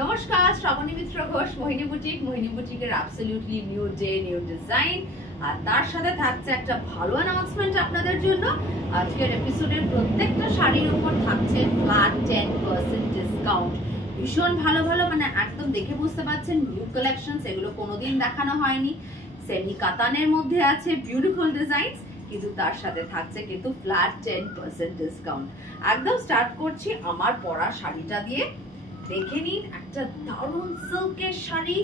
নমস্কার, শ্রাবণী মিত্র ঘোষ, মোহিনী বুটিকের absolutely new day new design. আর তার সাথে থাকছে একটা ভালো অ্যানাউন্সমেন্ট আপনাদের জন্য। আজকের এপিসোডের প্রত্যেকটা শাড়ির উপর থাকছে ফ্ল্যাট 10% ডিসকাউন্ট। ভীষণ ভালো ভালো, মানে একদম দেখে বুঝতে পারছেন নিউ কালেকশনস, এগুলো কোনোদিন দেখানো হয়নি। সেমি কাতানের মধ্যে আছে বিউটিফুল ডিজাইনস, কিন্তু তার সাথে থাকছে কিন্তু ফ্ল্যাট 10% ডিসকাউন্ট। একদম স্টার্ট করছি আমার পরা শাড়িটা দিয়ে। देखे नीन একটা দারুণ सिल्केर শাড়ি,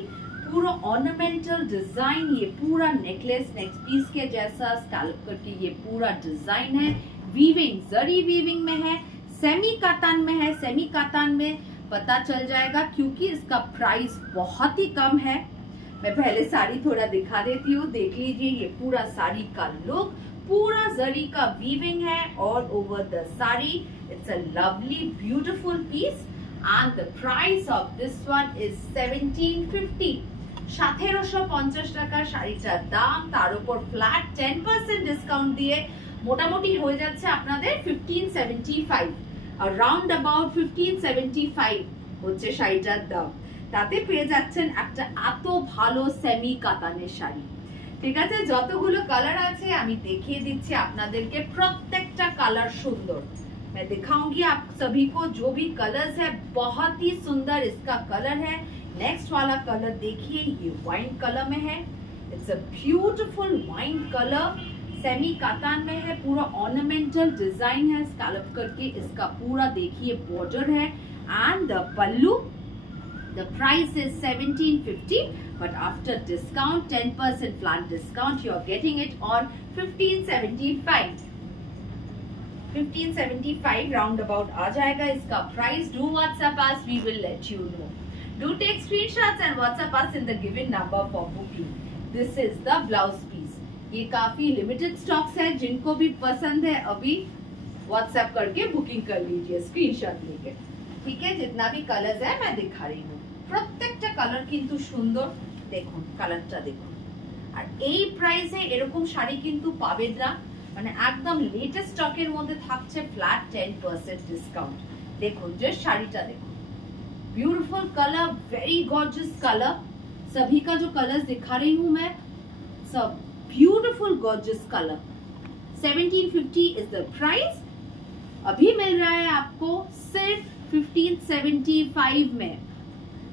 पूरा ऑर्नामेंटल डिजाइन, ये पूरा नेकलेस नेक्स्ट पीस के जैसा स्कैल्प करके ये पूरा डिजाइन है। वीविंग जरी वीविंग में है, सेमी कातान में है। सेमी कातान में पता चल जाएगा क्योंकि इसका प्राइस बहुत ही कम है। मैं पहले साड़ी थोड़ा दिखा देती हूँ, देख लीजिए। ये पूरा साड़ी का लुक, पूरा जरी का वीविंग है all over the sari. It's a lovely beautiful piece and the price of this one is 1750। 1750 টাকা শাড়িটার দাম, তার উপর ফ্ল্যাট 10% ডিসকাউন্ট দিয়ে মোটামুটি হয়ে যাচ্ছে আপনাদের 1575, around about 1575 হচ্ছে শাড়িটার দাম। তাতে পেয়ে যাচ্ছেন একটা এত ভালো সেমি কাতানের শাড়ি। ঠিক আছে, যতগুলো কালার আছে আমি দেখিয়ে দিচ্ছি আপনাদেরকে, প্রত্যেকটা কালার সুন্দর। मैं दिखाऊंगी आप सभी को जो भी कलर्स है, बहुत ही सुंदर इसका कलर है। नेक्स्ट वाला कलर देखिए, ये वाइन कलर में है। It's a beautiful wine colour, semi katan में है, पूरा ऑर्नामेंटल डिजाइन है स्कैल्प करके। इसका पूरा देखिए बॉर्डर है and the pallu. The price is 1750, but after discount 10% flat discount you are getting it on 1575। 1575 round about आ जाएगा इसका price. Do WhatsApp us, we will let you know. Do take screenshots and WhatsApp us in the given number for booking. This is the blouse piece. ये काफी limited stocks है, जिनको भी पसंद है अभी व्हाट्सएप करके बुकिंग कर लीजिए स्क्रीनशॉट लेके। ठीक है, जितना भी कलर्स है मैं दिखा रही हूँ, প্রত্যেকটা কালার কিন্তু সুন্দর। দেখুন কালারটা দেখুন। আর এই প্রাইসে এরকম শাড়ি কিন্তু পাবেন না, মানে একদম लेटेस्ट स्टॉकेर মধ্যে থাকছে फ्लैट 10% डिस्काउंट। देखो जो শাড়িটা देखो, beautiful colour, very gorgeous colour. सभी का जो कलर्स दिखा रही हूँ मैं, सब beautiful gorgeous colour. 1750 is the price. अभी मिल रहा है आपको सिर्फ 1575 में।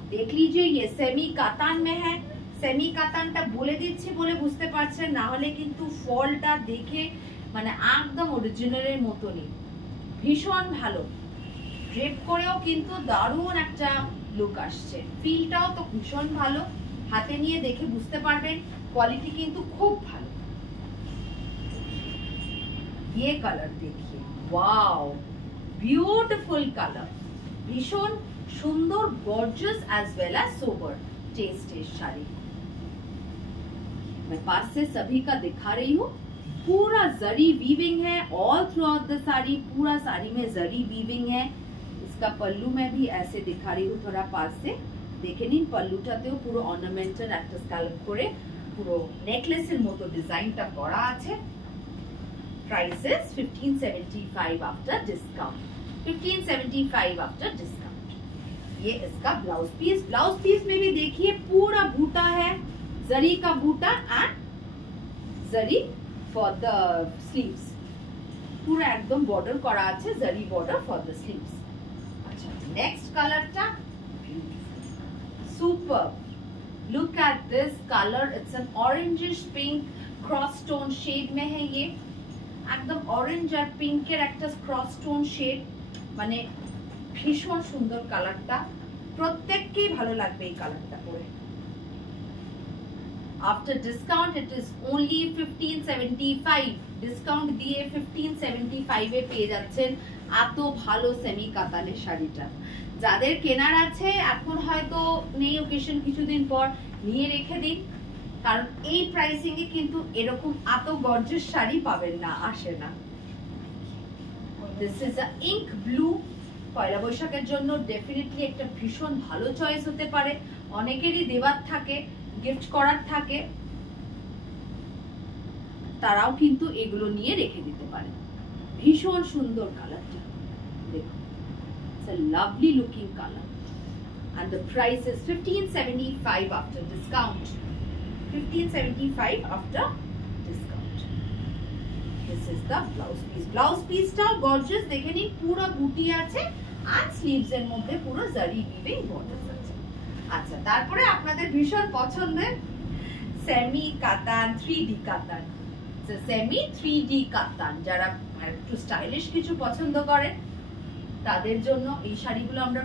देख लीजिए, ये सेमी कातान में है। सेमी কাতানটা বলে দিচ্ছি বলে বুঝতে পারছেন, না হলে কিন্তু ফলটা দেখে মানে একদম অরিজিনালের মতনই, ভীষণ ভালো। ড্রেপ করেও কিন্তু দারুণ একটা লুক আসছে, ফিলটাও তো ভীষণ ভালো। হাতে নিয়ে দেখে বুঝতে পারবেন, কোয়ালিটি কিন্তু খুব ভালো। ये कलर देखिए, वाओ ब्यूटीफुल कलर, ভীষণ সুন্দর, gorgeous as well as sober taste sari. मैं पास से सभी का दिखा रही हूँ। पूरा जरी वीविंग है all throughout the sari, पूरा साड़ी में जरी वीविंग है। इसका पल्लू में भी ऐसे दिखा रही हूँ, थोड़ा पास से देखे निन। पल्लूटातेও পুরো অর্নামেন্টাল একটা স্ক্যাল্প করে পুরো নেকলেসের মতো ডিজাইনটা করা আছে। Price is 1575 after discount. 1575 after discount. ये इसका ब्लाउज पीस। ब्लाउज पीस में भी देखिए पूरा बूटा है, जरी का बूटा एंड जरी फॉर द स्लीव्स। पूरा एकदम बॉर्डर करा আছে, जरी बॉर्डर फॉर द स्लीव्स। अच्छा, नेक्स्ट कलरটা super. Look at this colour, it's an orangish pink cross tone shade में है। ये एकदम ऑरेंज और पिंकेर একটা क्रॉस टोन शेड, মানে ভীষণ সুন্দর কালারটা। প্রত্যেককেই ভালো লাগবে এই কালারটা পরে। After discount it is only 1575। Discount দিয়ে 1575 এ পেয়ে যাচ্ছেন এত ভালো সেমি কাতানের শাড়িটা। যাদের কেনার আছে এখন হয়তো নেই অকেশন, কিছুদিন পর নিয়ে রেখে দিন, কারণ এই প্রাইসিং এ কিন্তু এরকম এত গর্জিয়াস শাড়ি পাবেন না, আসে না। This is a ink blue. পয়লা বৈশাখের জন্য ডেফিনেটলি একটা ভীষণ ভালো চয়েস হতে পারে। অনেকেরই দেওয়ার থাকে, গিফট করার থাকে, তারাও কিন্তু এগুলো নিয়ে রেখে দিতে পারে। ভীষণ সুন্দর কালারটা দেখো, it's a lovely looking colour. and the price is 1575 after discount. 1575 after discount. This is the blouse piece. Blouse piece ta gorgeous, dekhe nin pura buti ache and sleeves er moddhe puro zari weaving borders ache. আচ্ছা, তারপরে আপনাদের ভীষণ পছন্দের semi কাতান 3D কাতান। Semi 3D কাতান যারা একটু স্টাইলিশ কিছু পছন্দ করেন তাদের জন্য এই শাড়িগুলো আমরা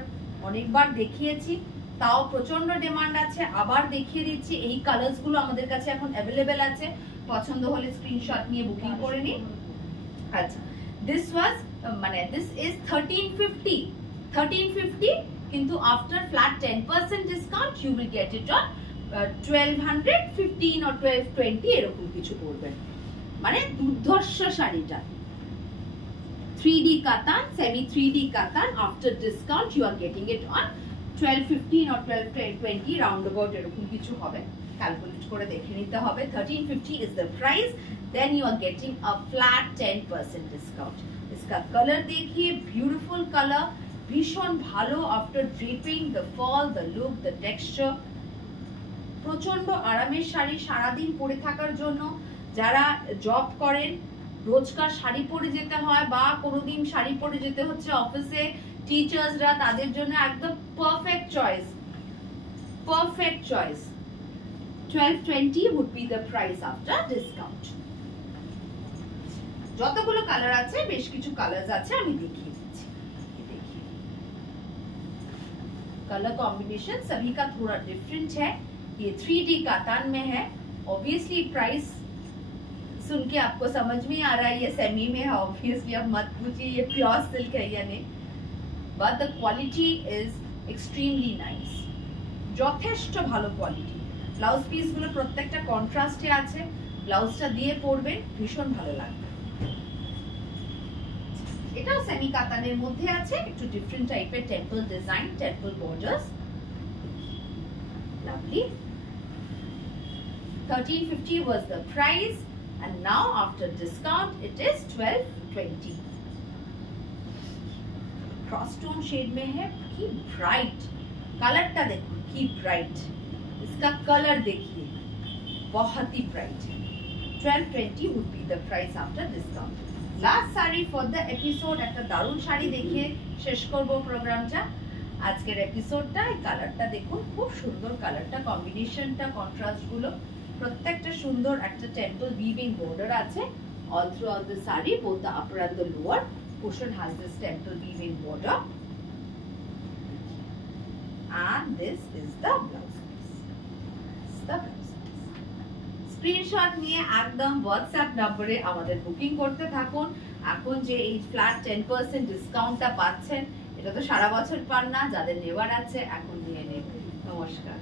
অনেকবার দেখিয়েছি, তাও প্রচন্ড ডিমান্ড আছে, আবার দেখিয়ে দিচ্ছি। এই কালার্স গুলো আমাদের কাছে এখন অ্যাভেলেবেল আছে, পছন্দ হলে স্ক্রিনশট নিয়ে বুকিং করে নিন। আচ্ছা, দিস ওয়াজ মানে দিস ইজ 1350 কিন্তু after flat 10% discount you will get it on 1215 or 1220 এরকম কিছু পড়বেন। মানে দুর্ধর্ষ শাড়িটা 3D কাতান, সেমি 3D কাতান, after discount you are getting it on 1215 or 1220 round about এরকম কিছু হবে, ক্যালকুলেট করে দেখে নিতে হবে। 1350 is the price, then you are getting a flat 10% discount। इसका कलर देखिए, ब्यूटीफुल कलर, ভীষণ ভালো। After draping, the fall, the look, the texture, প্রচন্ড আরামের শাড়ি সারাদিন পরে থাকার জন্য। যারা জব করেন, রোজকার শাড়ি পরে যেতে হয় বা কোনোদিন শাড়ি পরে যেতে হচ্ছে অফিসে, টিচার্সরা, তাদের জন্য একদম perfect choice. Perfect choice. 1220 would be the price after discount। যতগুলো কালার আছে, বেশ কিছু কালার আছে, আমি দেখিয়ে দিচ্ছি। देखिए कलर कॉम्बिनेशन सभी का थोड़ा डिफरेंट है। ये 3D कातान में है। ऑब्वियसली प्राइस सुन के आपको समझ में आ रहा है ये सेमी में है, ऑब्वियसली अब मत पूछिए ये प्योर सिल्क है या नहीं, but the quality is extremely nice. যথেষ্ট ভালো কোয়ালিটি। ব্লাউজ পিস গুলো প্রত্যেকটা কন্ট্রাস্টে আছে, ব্লাউজটা দিয়ে পরবেন ভীষণ ভালো লাগবে। এটাও সেমি কাতানের মধ্যে আছে, একটু ডিফারেন্ট টাইপের temple design, temple borders, lovely. 1350 was the price and now after discount it is 1220। Cross tone shade में है, की ब्राइट कलरটা देखो, की ब्राइट, इसका कलर देखिए बहुत ही ब्राइट है। 1220 would be the price after discount। Last sari for the episode, একটা দারুণ শাড়ি দেখিয়ে শেষ করব প্রোগ্রামটা, আজকের এপিসোডটা। এই কালারটা দেখুন, খুব সুন্দর কালারটা, কম্বিনেশনটা, কন্ট্রাস্ট গুলো প্রত্যেকটা সুন্দর। একটা টেম্পল উইভিং বর্ডার আছে all throughout the saree, both the upper and the lower portion has this temple weaving border, and this is the blouse piece। the blouse piece screenshot নিয়ে একদম হোয়াটসঅ্যাপ নম্বরে আমাদের booking করতে থাকুন। এখন যে এই ফ্ল্যাট 10% ডিসকাউন্টটা পাচ্ছেন, এটা তো সারা বছর পান না, যাদের নেওয়ার আছে এখন নিয়ে নেবেন। নমস্কার।